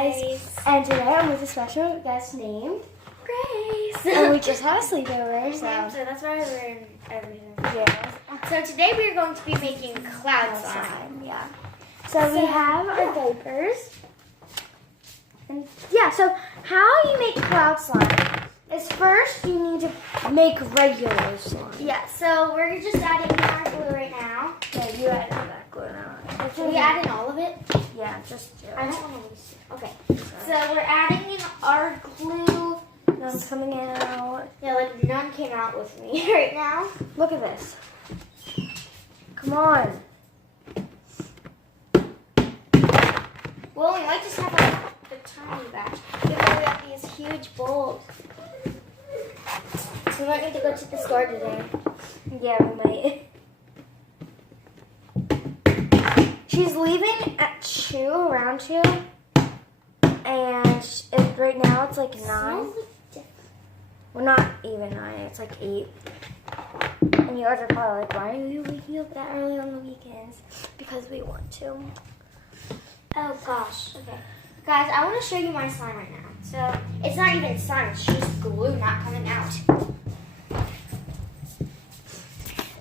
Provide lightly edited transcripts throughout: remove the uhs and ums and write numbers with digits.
guys. And today I'm with a special guest named Grace. and we just had a sleepover, So that's why we're in everything. yeah. So today we're going to be making cloud slime. Yeah. So we have our diapers. And yeah, so how you make cloud slime is first you need to make regular slime. Yeah, so we're just adding our glue right now. Yeah, you added that glue now. Are we adding all of it? Yeah, just do it. I don't want to lose. Okay. So we're adding in our glue. None's coming out. Yeah, like none came out with me right now. Look at this. Come on. Well, we might just have like the tiny batch. We have these huge bowls. We might need to go to the store today. Yeah, we might. She's leaving at 2, around 2. And right now it's like 9. Well, not even 9, it's like 8. And you guys are probably like, why are you waking up that early on the weekends? Because we want to. Oh gosh. Okay. Guys, I want to show you my slime right now. So it's not even slime, it's just glue not coming out.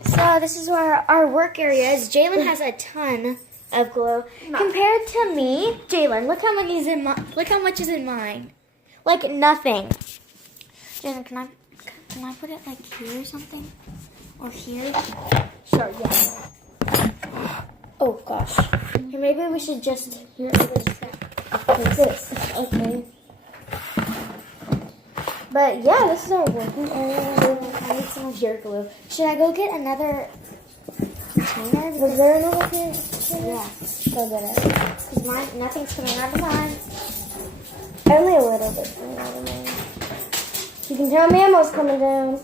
So this is where our work area is. Jalen has a ton of glue. Compared to me, Jalen, look how much is in much is in mine. Like nothing. Jalen, can I put it like here or something? Or here? Sure, yeah. Oh gosh. Or maybe we should just Here it is. Like this. Okay. But yeah, this is our working area. I need some of your glue. Should I go get another container? Was there another here? Yeah. Go get it. Because mine, nothing's coming out of mine. Only a little bit coming out of mine. You can tell Mammo's coming down.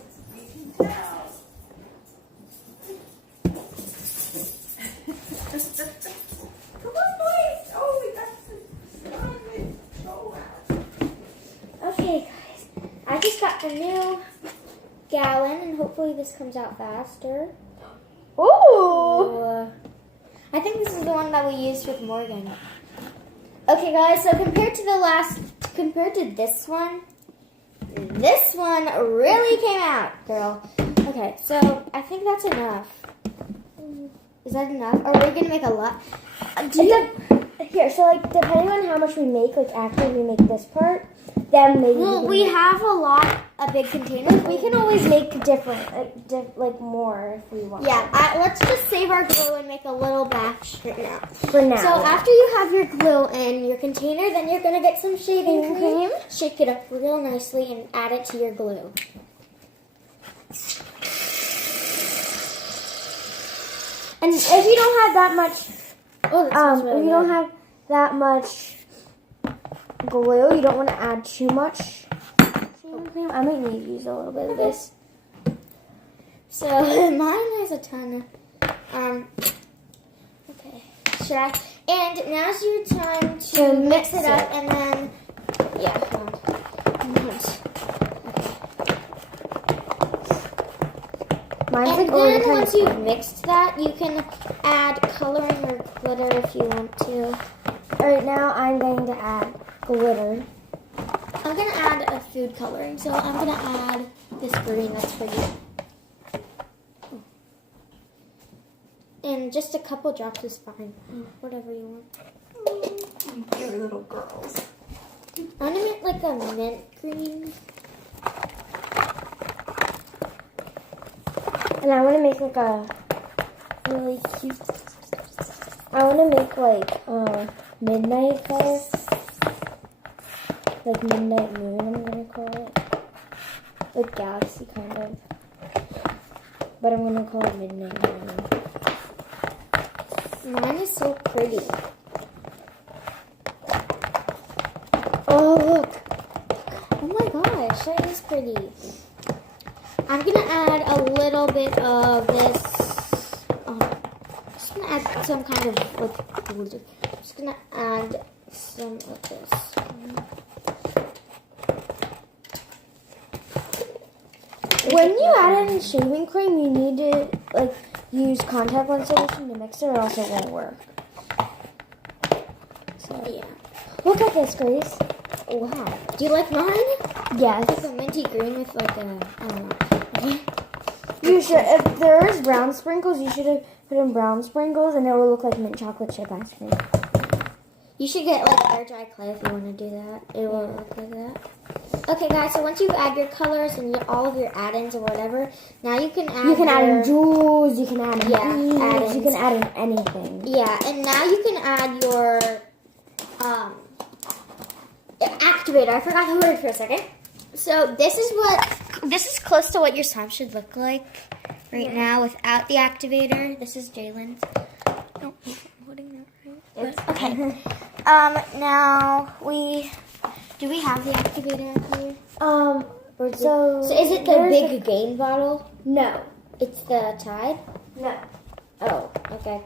Okay, guys. I just got the new gallon, and hopefully this comes out faster. Ooh! I think this is the one that we used with Morgan. Okay, guys. So compared to this one really came out, girl. Okay, so I think that's enough. Is that enough? Or are we gonna make a lot? Here, so like depending on how much we make, like after we make this part, then maybe. Well, we have a big container. We can always make different, like more if we want. Yeah, let's just save our glue and make a little batch right now. For now. So after you have your glue in your container, then you're gonna get some shaving cream, shake it up real nicely, and add it to your glue. And if you don't have that much, Really if you don't have that much glue, you don't want to add too much shaving cream. I might need to use a little bit of this. So mine has a ton. Okay. Should I? And now's your time to mix it up, and then hold on. Mine's And like already then kind once of. you've mixed that, you can add coloring or glitter if you want to. Right now, I'm going to add glitter. I'm going to add a food coloring, so I'm going to add this green that's for you. And just a couple drops is fine. Whatever you want. Dear little girls. I want to make like a mint green. And I want to make like a really cute. I want to make like midnight color, like midnight moon. I'm gonna call it, like galaxy kind of. But I'm gonna call it midnight moon. Mine is so pretty. Oh look! Oh my gosh, that is pretty. I'm going to add a little bit of this. Just going to add some kind of like glitter. I'm just going to add some of this. When you add any shaving cream, you need to like use contact lens solution to mix it, or else it won't work. So Yeah. Look at this, Grace. Wow. Do you like mine? Yes. It's a minty green with like a, I don't know. You should, if there is brown sprinkles, you should have put in brown sprinkles and it will look like mint chocolate chip ice cream. You should get like air dry clay if you want to do that. It will look like that. Okay, guys. So once you add your colors and all of your add-ins or whatever, now you can add. You can add in jewels. You can add in add-ins. beads, you can add in anything. Yeah, and now you can add your activator. I forgot the word for a second. So this is close to what your slime should look like right now without the activator. This is Jalen's. Oh, I'm holding that right. But, okay. Now do we have the activator up here? So is it the big gain bottle? No. It's the Tide? No. Oh, okay.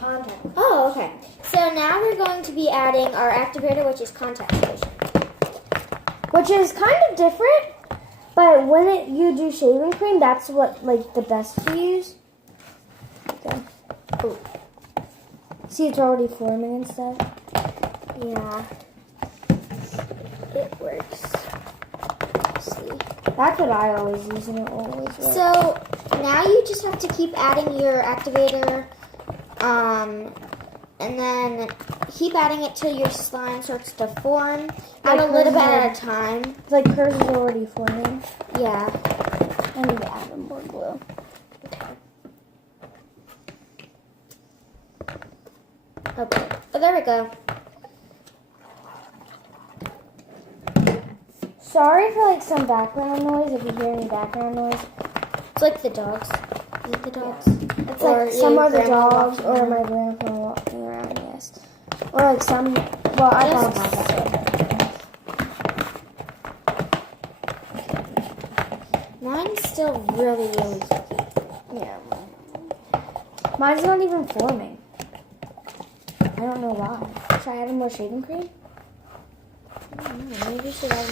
Contact. Oh, okay. So now we're going to be adding our activator, which is contact lotion. Which is kind of different, but when you do shaving cream, that's what like the best to use. Okay. Ooh. See, it's already forming and stuff. Yeah. It works. Let's see. That's what I always use, and it always works. So now you just have to keep adding your activator, and then keep adding it till your slime starts to form. Add a little bit at a time. Like hers is already forming. Yeah. I need to add more glue. Okay. Oh, there we go. Sorry for like some background noise. If you hear any background noise, It's like the dogs. Is it the dogs? it's Or like some your are the grandma dogs walking or around. my grandpa walking around. Yes, or like some. Well, I Yes. don't have that. Mine's still really, really sticky. Yeah. Mine's not even forming. I don't know why. Should I add more shaving cream? Maybe you should add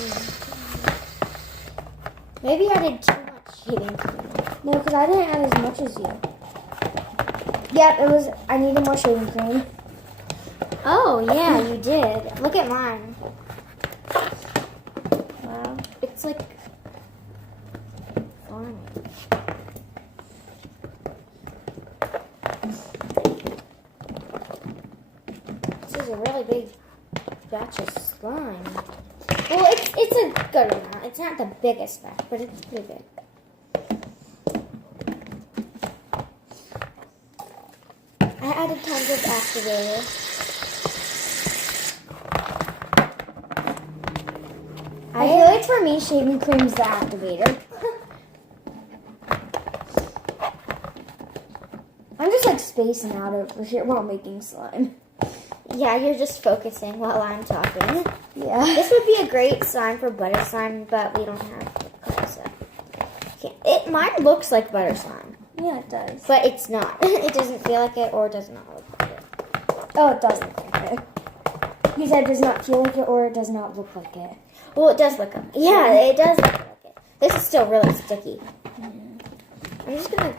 Maybe I did too much shaving cream. No, because I didn't add as much as you. Yep, it was. I needed more shaving cream. Oh, yeah, you did. Look at mine. Wow. It's like forming. This is a really big batch of slime. Well, it's a good amount. It's not the biggest batch, but it's pretty big. I added tons of activator. I feel like for me, shaving cream's the activator. I'm just like spacing out over here while making slime. Yeah, you're just focusing while I'm talking. Yeah. This would be a great slime for butter slime, but we don't have color, so. Mine looks like butter slime, Yeah, it does. but it's not. It doesn't feel like it or does not look like it. Oh, it does look like it. You said it does not feel like it or it does not look like it. Well, it does look like it. Yeah, it does look like it. This is still really sticky. I'm just gonna...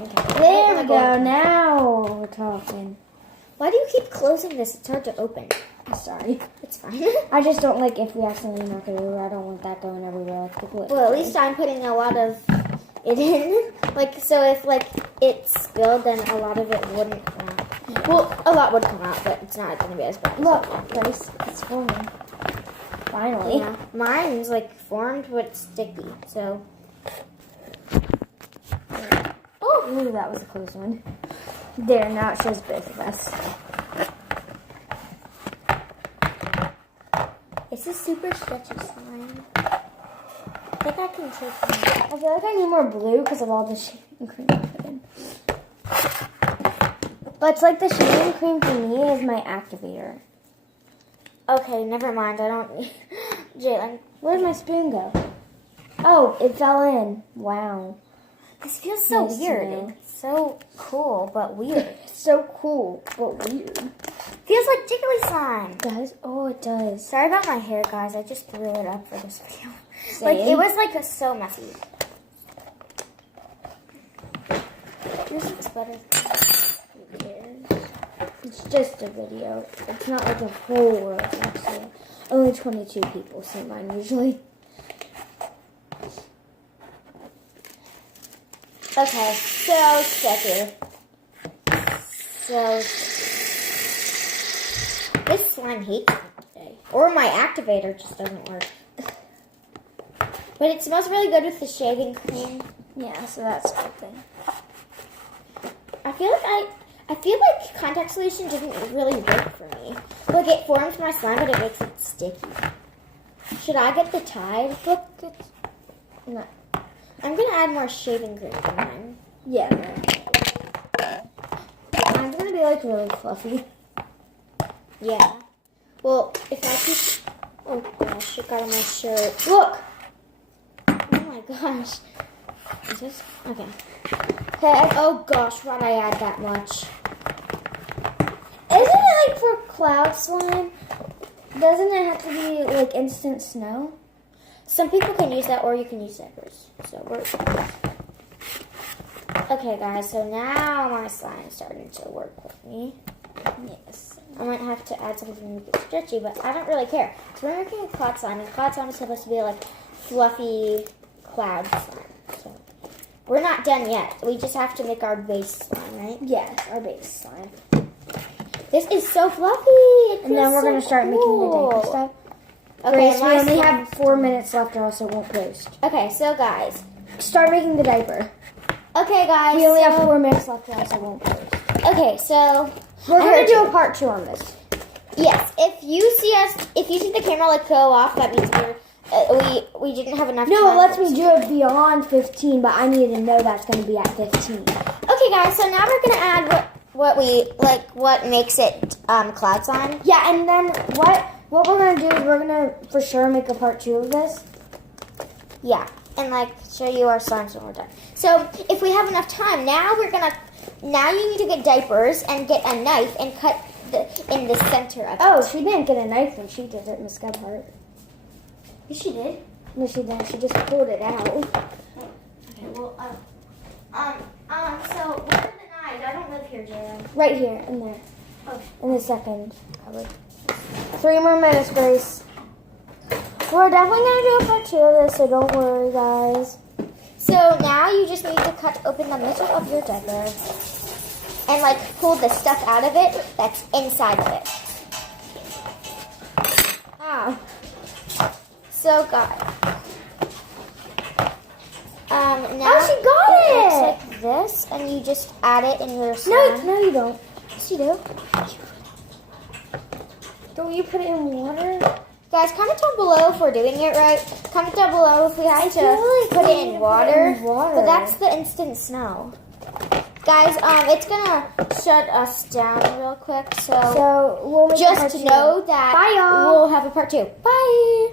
Okay. There we go. Now we're talking. Why do you keep closing this? It's hard to open. Sorry. It's fine. I just don't like if we accidentally knock it over. I don't want that going everywhere like the glue. Well, at least I'm putting a lot of it in. Like, so if, like, it spilled, then a lot of it wouldn't come out. Well, a lot would come out, but it's not going to be as bad. Look, Grace, it's forming. Finally. Yeah. Mine's, like, formed, but it's sticky, so. Oh, ooh, that was a close one. There, now it shows both of us. This is super stretchy slime. I think I can take it. I feel like I need more blue because of all the shaving cream I put in. But it's like the shaving cream for me is my activator. Okay, never mind. I don't need... Jalen. Where did my spoon go? Oh, it fell in. Wow. This feels so Nice to weird. know. It's so cool, but weird. So cool, but weird. Feels like jiggly slime. Does? Oh, it does. Sorry about my hair, guys. I just threw it up for this video. Same. Like, it was, like, so messy. Yours looks better. It's just a video. It's not like the whole world actually. Only 22 people see mine usually. Okay, so sticky. So this slime hates me today. Or my activator just doesn't work. But it smells really good with the shaving cream. Yeah, so that's a good thing. I feel like contact solution doesn't really work for me. Like it forms my slime, but it makes it sticky. Should I get the Tide? Look, it's No. I'm gonna add more shaving cream to mine. Yeah, no. Mine's gonna be like really fluffy. Yeah. Well, if I keep, oh gosh, it got on my shirt. Look! Oh my gosh. Is this okay? Okay. Oh gosh, why'd I add that much? Isn't it like for cloud slime? Doesn't it have to be like instant snow? Some people can use that, or you can use diapers. So we're okay, guys. So now my slime is starting to work with me. Yes. I might have to add something to make it stretchy, but I don't really care. So we're making a cloud slime, and cloud slime is supposed to be like fluffy cloud slime. So we're not done yet. We just have to make our base slime, right? Yes, our base slime. This is so fluffy. It And then feels we're so gonna start making the cool. diaper stuff. Okay, Grace, we my only slime- have 4 minutes left or else it won't post. Okay, so guys. Start making the diaper. Okay, guys. We only have so- 4 minutes left or else it won't post. Okay, so We're I gonna heard do you. a part 2 on this. Yes, if you see the camera like go off, that means we didn't have enough time. No, it lets me do it beyond 15, but I need to know that's gonna be at 15. Okay, guys, so now we're gonna add what makes it cloud slime. Yeah, and then what we're gonna do is we're gonna for sure make a part 2 of this. Yeah, and like show you our slimes when we're done. So if we have enough time, now you need to get diapers and get a knife and cut in the center of it. Oh, she didn't get a knife when she did it in the sky part. Yes, she did. No, she didn't. She just pulled it out. Okay, well, so where are the knives? I don't live here, Jalen. Right here, in there. Okay. In the second cupboard. 3 more minutes, Grace. We're definitely going to do a part 2 of this, so don't worry, guys. So now you just need to cut open the middle of your diaper and like pull the stuff out of it that's inside of it. Ah. So guys, now Oh, she got it! looks like this, and you just add it in your slime. No, you don't. Yes, you do. Don't you put it in water? Guys, comment down below if we're doing it right. Comment down below if we have to like put we it need in to water. put it in water. But that's the instant snow. Guys, it's gonna shut us down real quick. So So we'll make a part just 2. know that Bye, y'all. we'll have a part 2. Bye.